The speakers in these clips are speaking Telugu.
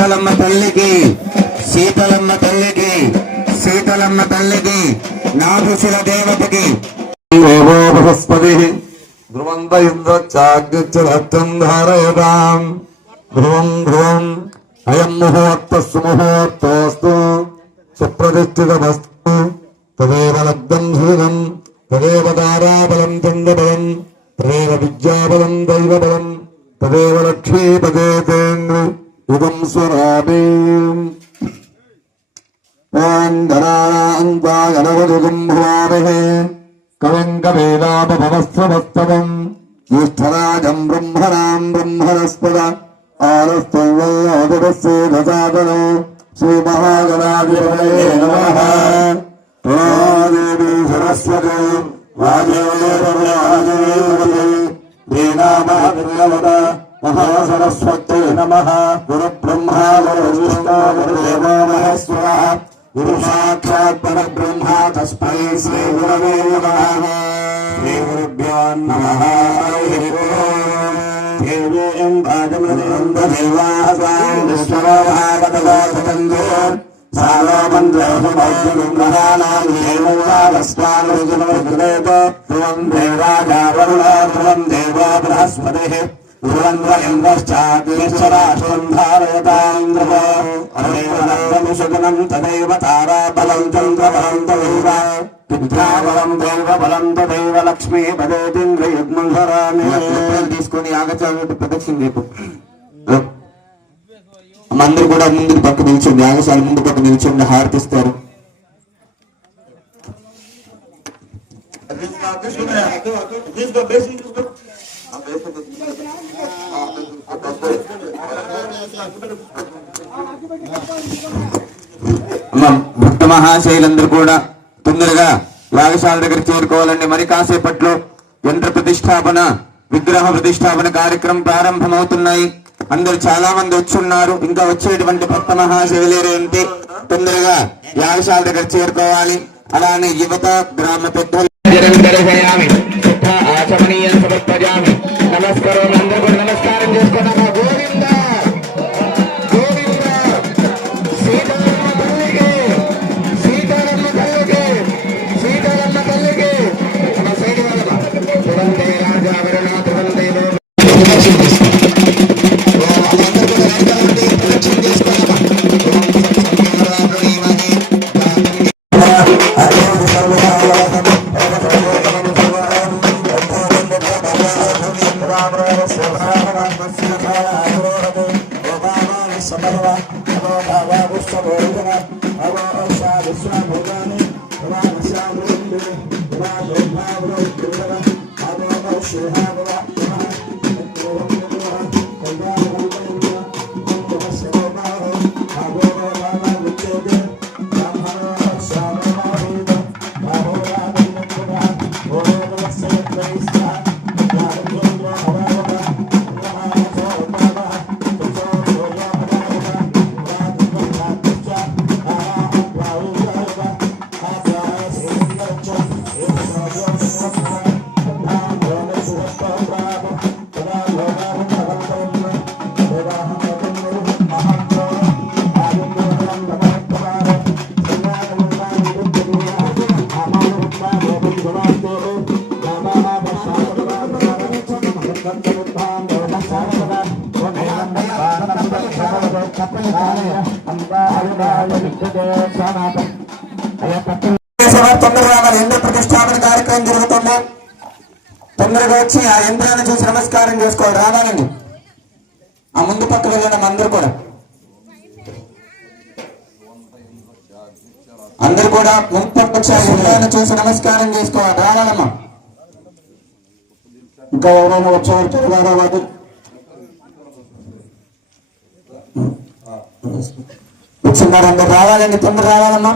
సీతలమ్మ తల్లికి సీతలమ్మ తల్లికి సీతలమ్మ తల్లికి నాభుశిల దేవతకి. బృహస్పతి ధ్రువంత ఇంద్ర చాగ్నిచ్చరత్వం ధారయతాం. ధ్రువం ధ్రువం అయం ముహూర్త సుముహూర్తోస్తు సుప్రతిష్ఠితమస్తు తదేవ లబ్ధం ధీరం తదేవ దారాబలం దండబలం తదేవ విద్యాబలం దైవబలం తదేవ లక్ష్మీపదే తేంద్ర ఇదం స్వరామీ. ంభవామహే జ్యేష్ఠరాజం బ్రహ్మణాం బ్రహ్మణస్పద ఆనస్తైవోదరస్యేదసాదనో శ్రీమహాగణాధిపతయే నమః. దేవి సరస్వతి. వాదేవత మహాసరస్వతే నమ. గురు బ్రహ్మా గురు విష్ణు గురుదేవో మహేశ్వర. గురు సాక్షాత్ పరబ్రహ్మ తస్మై శ్రీ గురవే నమః. శ్రీ గురుభ్యో నమః. హరి ఓం దేవీం భాగమదేవం దేవాసాం విశ్వభాగవతగోపతందో సాలోమంత్రమౌద్యగుంగ్రహాణాం దేవోదావస్వానుజనమృగేత ధ్రువం దేవాజా వరుణ ధ్రువం దేవో బృహస్పతిః ధ్రువం ఇంద్రశ్చాద్యేశ్వరాశ్వం ధారయతాం ధ్రువ తదేవ నగ్నముషగనం తారాబలం చంద్రబలం తదేవ విద్యాబలం లక్ష్మీ తీసుకొని ఆగచాలు ప్రదక్షిణ రేపు అందరూ కూడా ముందు పక్క నిల్చోండి యాగశాల ముందు పక్క నిల్చోండి హారతిస్తారు అమ్మ భక్త మహాశైలందరూ కూడా తొందరగా యాగశాల దగ్గర చేరుకోవాలండి. మరి కాసేపట్లో యంత్ర ప్రతిష్టాపన విగ్రహ ప్రతిష్టాపన కార్యక్రమం ప్రారంభమవుతున్నాయి. అందరూ చాలా మంది వచ్చున్నారు. ఇంకా వచ్చేటువంటి భక్త మహాశైలేరేంటి తొందరగా యాగశాల దగ్గర చేరుకోవాలి. అలానే యువత గ్రామ పెద్దలు అందరూ నమస్కారం చేసుకున్నాం place. తొందరగా రావాలి యంత్ర ప్రతిష్టాపన కార్యక్రమం జరుగుతుంది. తొందరగా వచ్చి ఆ యంత్రాన్ని చూసి నమస్కారం చేసుకోవాలి. రావాలండి. ఆ ముందు పక్క వెళ్ళండి అందరూ కూడా. అందరు కూడా ముందు పక్క వచ్చి ఆ యంత్రాన్ని చూసి నమస్కారం చేసుకోవాలి. రావాలమ్మా. ఇంకా ఎవరైనా వచ్చేవారు? త్వరగా రావాలి వచ్చినారు అందరు రావాలండి తొందర రావాలమ్మా.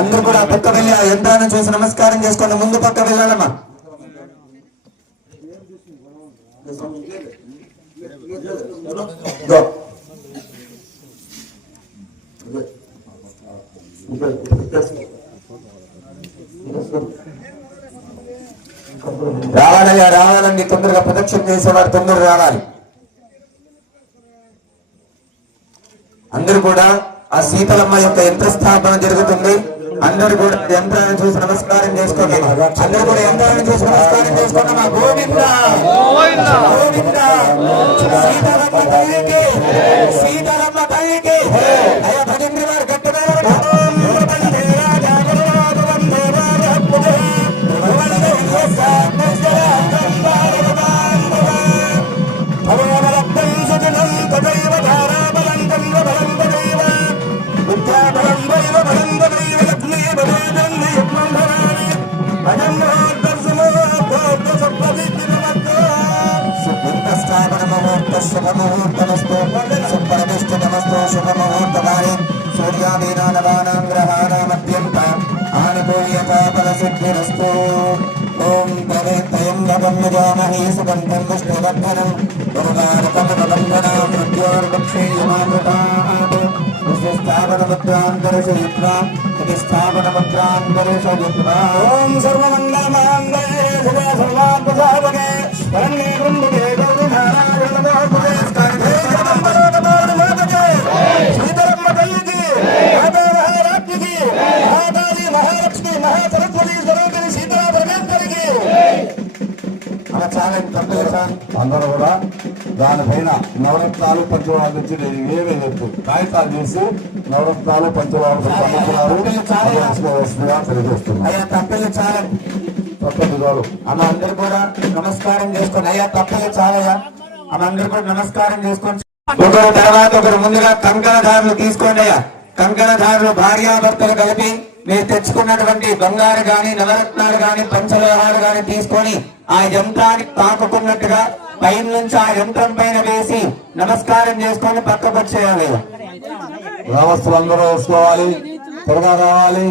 అందరూ కూడా పక్క వెళ్ళి ఆ యంత్రాన్ని చూసి నమస్కారం చేసుకోండి. ముందు పక్క వెళ్ళాలమ్మా. రావాలయ్యా రావాలండి. తొందరగా ప్రదక్షిణ చేసేవారు తొందరగా రావాలి. అందరూ కూడా ఆ శీతలమ్మ యొక్క యంత్ర స్థాపన జరుగుతుంది. అందరూ కూడా యంత్రాన్ని చూసి నమస్కారం చేసుకోండి అందరూ కూడా యంత్రాన్ని చూసి నమస్కారం చేసుకోండి మా గోవింద! గోవింద! సీతారామ తల్లికి! సీతారామ తల్లికి! ముహూర్తమస్తు సుపరమిష్టమస్తు శుభ ముహూర్తమాని సూర్యాదీనానవానాం గ్రహాణమత్యంత ఆనుకూల్యతాపల ఓం భవేత్తయం గగం నిజామహే సుగంధం విష్ణువర్ధనం గురుగారకమబంధనాం మృత్యోర్భక్షేయమామృతాత్ స్థాపనముద్రాంతరశయత్వా ప్రతిష్టాపనముద్రాంతరశయత్వా ఓం సర్వమంగళమాంగళ్యే శుభ నవరత్నాలు పంచవాళ్ళు నుంచి నేను ఏమీ లేదు. కాగితాలు చేసి నవరత్నాలు పంచవాళ్ళు తెలియజేస్తున్నాను తప్పలు చాలా. తప్పదు అమ్మ అందరు కూడా నమస్కారం చేసుకొని అయ్యా తప్పలు చాలయ్యా అమ్మ అందరు కూడా నమస్కారం చేసుకొని. ఒకరు తర్వాత ఒకరు ముందుగా కంకణధారులు తీసుకోండి అయ్యా. కంకణధారులు భార్యాభర్తలు కలిపి మీరు తెచ్చుకున్నటువంటి బంగారు గాని నవరత్నాలు గాని పంచలోహాలు గాని తీసుకొని ఆ యంత్రానికి తాకుకున్నట్టుగా పైన నుంచి ఆ యంత్రం పైన వేసి నమస్కారం చేసుకొని పక్కకు వచ్చేయాలి అయ్యా. గ్రామస్తులందరూ వేసుకోవాలి త్వరగా రావాలి.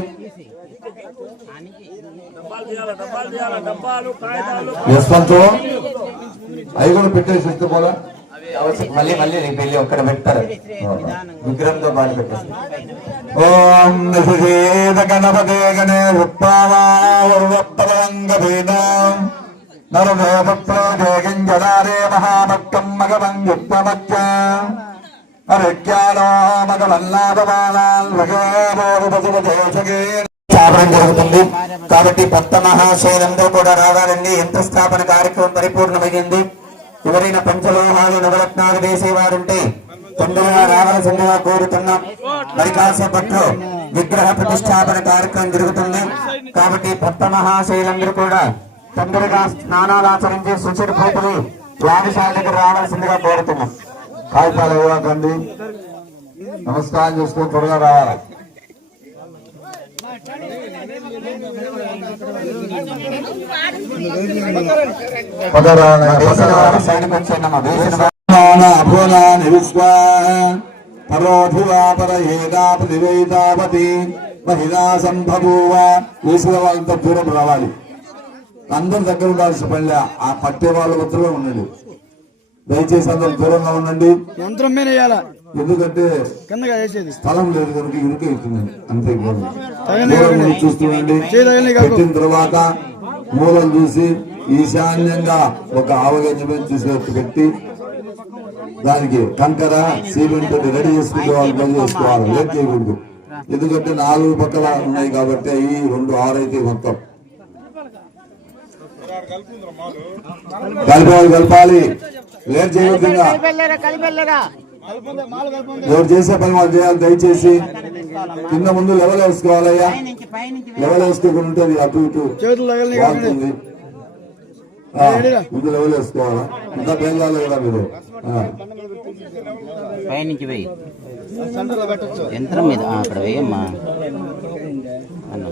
యశ్వంత్ అవి కూడా పెట్టేసి ఇస్తే పోలా మళ్ళీ మళ్ళీ రేపు వెళ్ళి ఒక్కడ పెడతారు. విగ్రహంతో పాటు పెట్టేసి ఓం నిషేద గణపతే గణే ఉత్పావారువప్పలంగభేదం నరమేపుత్రో జోగింజదారే మహాభక్తం మగవం యుక్తమత్య స్థాపనం జరుగుతుంది. కాబట్టి భక్త మహాశైలంలో కూడా రావాలండి. యంత్ర స్థాపన కార్యక్రమం పరిపూర్ణమైంది. ఎవరైనా పంచలోహాలు నవరత్నాలు వేసేవారుంటే తొందరగా రావాల్సిందిగా కోరుతున్నాం. మరి కాసేపట్లో విగ్రహ ప్రతిష్టాపన కార్యక్రమం జరుగుతుంది. కాబట్టి భక్త మహాశైలందరూ కూడా తొందరగా స్నానాలు ఆచరించి శుచిర భూతులు యాగశాల దగ్గర రావాల్సిందిగా కోరుతున్నాం. కాగితాలు ఇవ్వకండి. నమస్కారం చేసుకుని త్వరగా రావాలి. పదరాణ వేసిన వారు మహిళా వాళ్ళంతా దూరం రావాలి. అందరి దగ్గర ఉండాల్సిన పని ఆ పట్టే వాళ్ళ వద్దలో ఉండండి. దయచేసి అందరూ దూరంగా ఉండండి. యంత్రం మీద ఎందుకంటే స్థలం లేదు కనుక ఇరుకు అంతే చూస్తుండండి. పెట్టిన తర్వాత మూలం చూసి ఈశాన్యంగా ఒక ఆవగంజ మీద తీసుకొచ్చి పెట్టి దానికి కంకర సిమెంట్ రెడీ చేసుకుంటే వాళ్ళు పని చేసుకోవాలి. లేట్ చేయకూడదు. ఎందుకంటే నాలుగు పక్కల ఉన్నాయి కాబట్టి అవి రెండు ఆరు అయితే మొత్తం. కలిపాలి కలపాలి. లేట్ చేయకూడదు ఇంకా. ఎవరు చేసే పని వాళ్ళు చేయాలి దయచేసి. కింద ముందు లెవెల్ వేసుకోవాలయ్యా. లెవెల్ వేసుకోకుండా ఉంటుంది అటు ఇటు. ఆ, ముందు లెవెల్ వేసుకోవాలా? ఇంకా బెంగాలి కదా మీరు? ఆ. పైనుంచి వెయ్యి యంత్రం మీద అక్కడ వెయ్యమ్మా అన్నం.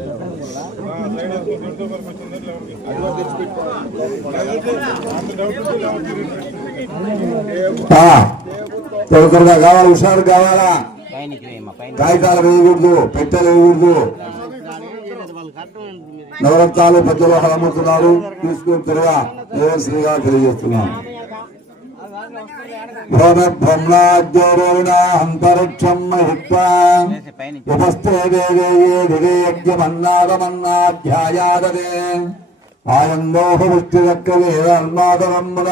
ఆ, కావాలి? హుషారు కావాలా? కాగితాలు వేయకూడదు పెట్టెలు వేయకూడదు. నవరత్నాలు పెద్దలు అమ్ముతున్నారు తీసుకుని తిరగా దేవశ్రీగా తెలియజేస్తున్నాను అంతరిక్షం మహిత్వా ఉపస్థే దేవేయే దివేయజ్ఞమన్నాదమన్నాధ్యాయాదదే ఆయందోహ వృష్టిరక్క వేదాన్మాదరమ్మున